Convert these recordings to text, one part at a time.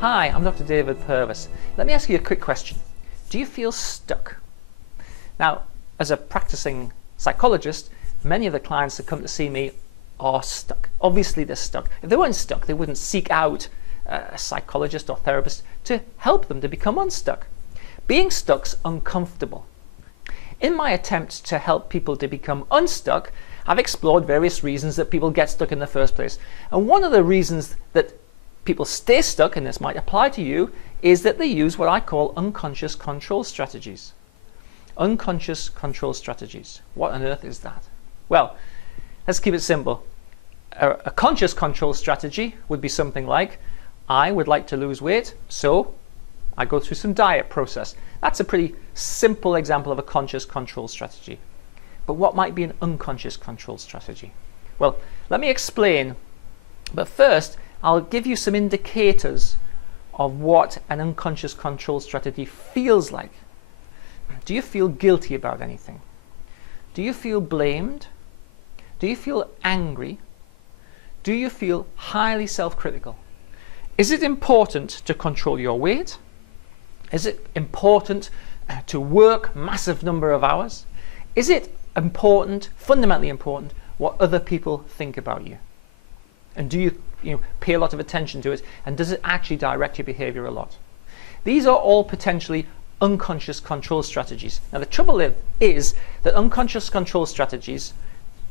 Hi, I'm Dr. David Purvis. Let me ask you a quick question. Do you feel stuck? Now, as a practicing psychologist, many of the clients that come to see me are stuck. Obviously, they're stuck. If they weren't stuck, they wouldn't seek out a psychologist or therapist to help them to become unstuck. Being stuck's uncomfortable. In my attempt to help people to become unstuck, I've explored various reasons that people get stuck in the first place. And one of the reasons that people stay stuck, and this might apply to you, is that they use what I call unconscious control strategies. Unconscious control strategies. What on earth is that? Well, let's keep it simple. A conscious control strategy would be something like, I would like to lose weight, so I go through some diet process. That's a pretty simple example of a conscious control strategy. But what might be an unconscious control strategy? Well, let me explain. But first, I'll give you some indicators of what an unconscious control strategy feels like. Do you feel guilty about anything? Do you feel blamed? Do you feel angry? Do you feel highly self-critical? Is it important to control your weight? Is it important to work massive number of hours? Is it important, fundamentally important, what other people think about you? And do you pay a lot of attention to it, and does it actually direct your behavior a lot? These are all potentially unconscious control strategies. Now the trouble is that unconscious control strategies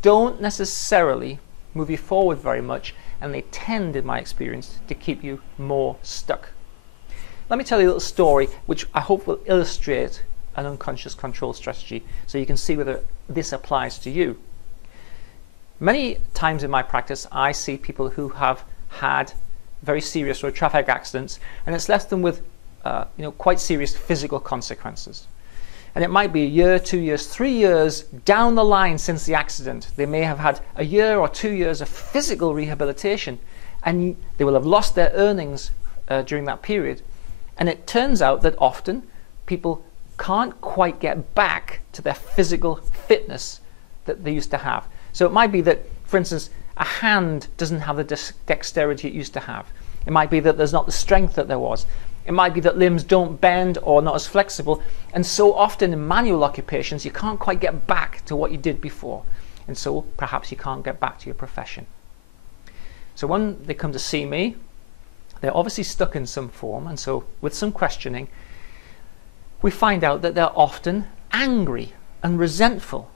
don't necessarily move you forward very much, and they tend, in my experience, to keep you more stuck. Let me tell you a little story which I hope will illustrate an unconscious control strategy so you can see whether this applies to you. Many times in my practice, I see people who have had very serious road traffic accidents, and it's left them with quite serious physical consequences. And it might be a year, 2 years, 3 years down the line since the accident. They may have had a year or 2 years of physical rehabilitation, and they will have lost their earnings during that period. And it turns out that often people can't quite get back to their physical fitness that they used to have. So it might be that, for instance, a hand doesn't have the dexterity it used to have. It might be that there's not the strength that there was. It might be that limbs don't bend or not as flexible. And so often in manual occupations, you can't quite get back to what you did before. And so perhaps you can't get back to your profession. So when they come to see me, they're obviously stuck in some form. And so with some questioning, we find out that they're often angry and resentful.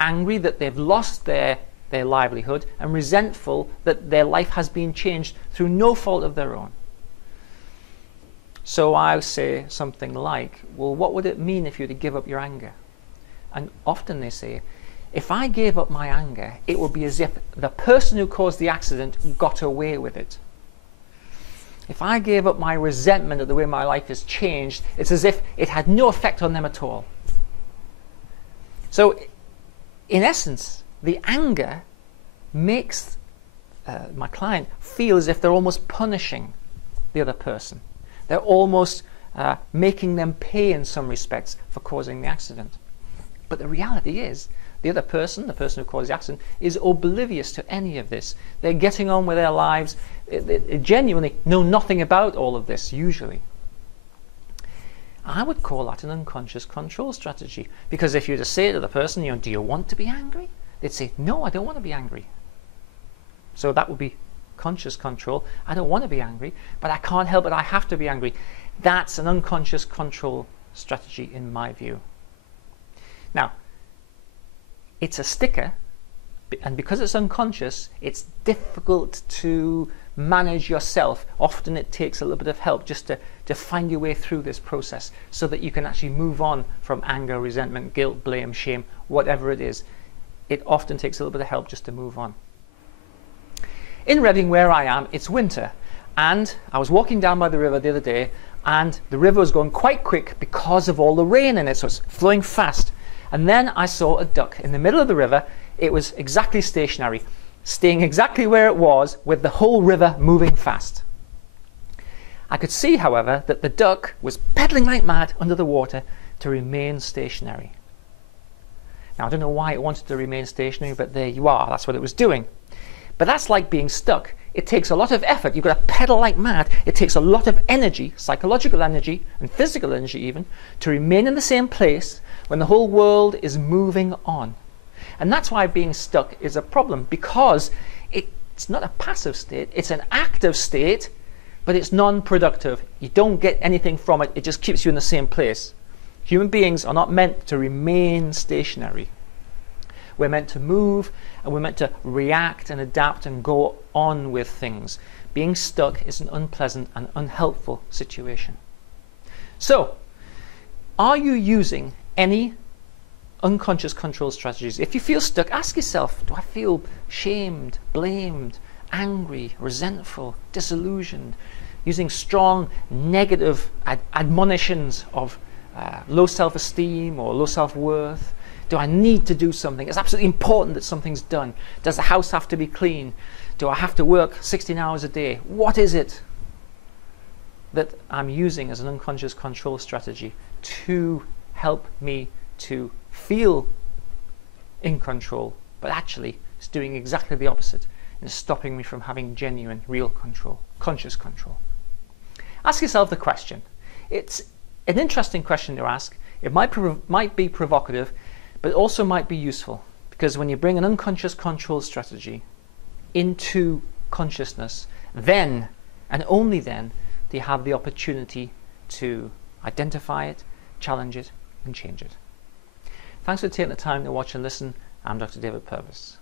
Angry that they've lost their livelihood, and resentful that their life has been changed through no fault of their own. So I'll say something like, well, what would it mean if you were to give up your anger? And often they say, if I gave up my anger, it would be as if the person who caused the accident got away with it. If I gave up my resentment at the way my life has changed, it's as if it had no effect on them at all. So in essence, the anger makes my client feel as if they're almost punishing the other person. They're almost making them pay in some respects for causing the accident. But the reality is, the other person, the person who caused the accident, is oblivious to any of this. They're getting on with their lives. They genuinely know nothing about all of this, usually. I would call that an unconscious control strategy. Because if you were to say to the person, do you want to be angry? They'd say, no, I don't want to be angry. So that would be conscious control. I don't want to be angry, but I can't help it. I have to be angry. That's an unconscious control strategy in my view. Now, it's a sticker, and because it's unconscious, it's difficult to manage yourself. Often it takes a little bit of help just to find your way through this process so that you can actually move on from anger, resentment, guilt, blame, shame, whatever it is. It often takes a little bit of help just to move on. In Reading, where I am, it's winter, and I was walking down by the river the other day, and the river was going quite quick because of all the rain in it, so it's flowing fast. And then I saw a duck in the middle of the river. It was exactly stationary, staying exactly where it was, with the whole river moving fast. I could see, however, that the duck was pedaling like mad under the water to remain stationary. Now, I don't know why it wanted to remain stationary, but there you are, that's what it was doing. But that's like being stuck. it takes a lot of effort. You've got to pedal like mad. It takes a lot of energy, psychological energy and physical energy even, to remain in the same place when the whole world is moving on. And that's why being stuck is a problem, because it's not a passive state, it's an active state, but it's non-productive. You don't get anything from it, it just keeps you in the same place. Human beings are not meant to remain stationary. We're meant to move, and we're meant to react and adapt and go on with things. Being stuck is an unpleasant and unhelpful situation. So, are you using any unconscious control strategies? If you feel stuck, ask yourself, do I feel shamed, blamed, angry, resentful, disillusioned? Using strong negative admonitions of low self-esteem or low self-worth? Do I need to do something? It's absolutely important that something's done. Does the house have to be clean? Do I have to work 16 hours a day? What is it that I'm using as an unconscious control strategy to help me to feel in control, but actually it's doing exactly the opposite and stopping me from having genuine, real control, conscious control? Ask yourself the question. It's an interesting question to ask. It might be provocative, but it also might be useful, because when you bring an unconscious control strategy into consciousness, then and only then do you have the opportunity to identify it, challenge it, and change it. Thanks for taking the time to watch and listen. I'm Dr. David Purvis.